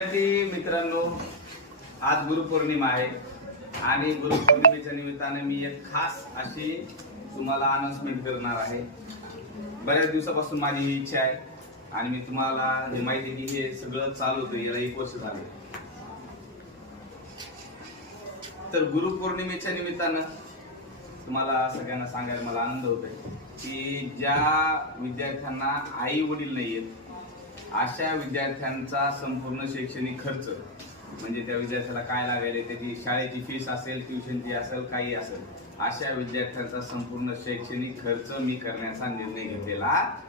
मित्रांनो, आज गुरुपौर्णिमा आहे आणि गुरुपौर्णिमेच्या निमित्ताने मी एक खास अशी तुम्हाला अनाउन्समेंट करणार आहे। बऱ्याच दिवसापासून माझी ही इच्छा आहे आणि मी तुम्हाला हे माहिती की हे सगळं चालू होतं याला 1 वर्ष झाले। तर गुरुपौर्णिमेच्या निमित्तानं तुम्हाला सगळ्यांना सांगायला मला आनंद होतोय की ज्या विद्यार्थ्यांना आई वडील नाहीयेत अशा विद्यार्थ्यांचा संपूर्ण शैक्षणिक खर्च म्हणजे त्या विद्यार्थ्याला काय लागेल त्याची शाळेची फीस असेल, ट्युशनची असेल, काही असेल, अशा विद्यार्थ्यांचा संपूर्ण शैक्षणिक खर्च मी करण्याचा निर्णय घेतलेला आहे।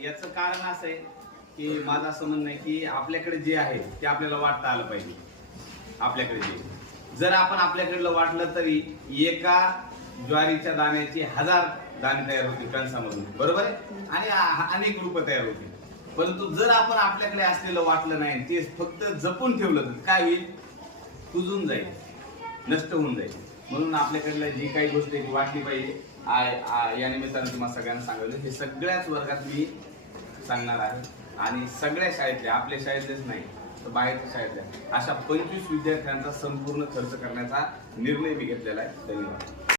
याचं कारण असं आहे की माझं असं म्हणणं आहे की आपल्याकडे जे आहे ते आपल्याला वाटता आलं पाहिजे। आपल्याकडे जे जर आपण आपल्याकडलं वाटलं तरी एका ज्वारीच्या दाण्याची 1000 दाणे तयार होतील कणसामधून, बरोबर आहे, आणि अनेक रूप तयार होतील। परंतु जर आपण आपल्याकडे असलेलं वाटलं नाही, ते फक्त जपून ठेवलं तर काय होईल? कुजून जाईल, नष्ट होऊन जाईल। म्हणून आपल्याकडल्या जी काही गोष्ट आहे ती वाटली पाहिजे। या निमित्तानं तुम्हाला सगळ्यांना सांगायचं हे सगळ्याच वर्गात मी सांगणार आहे आणि सगळ्या शाळेतल्या, आपल्या शाळेतलेच नाही तर बाहेरच्या शाळेतल्या अशा 25 विद्यार्थ्यांचा संपूर्ण खर्च करण्याचा निर्णय मी घेतलेला आहे। धन्यवाद।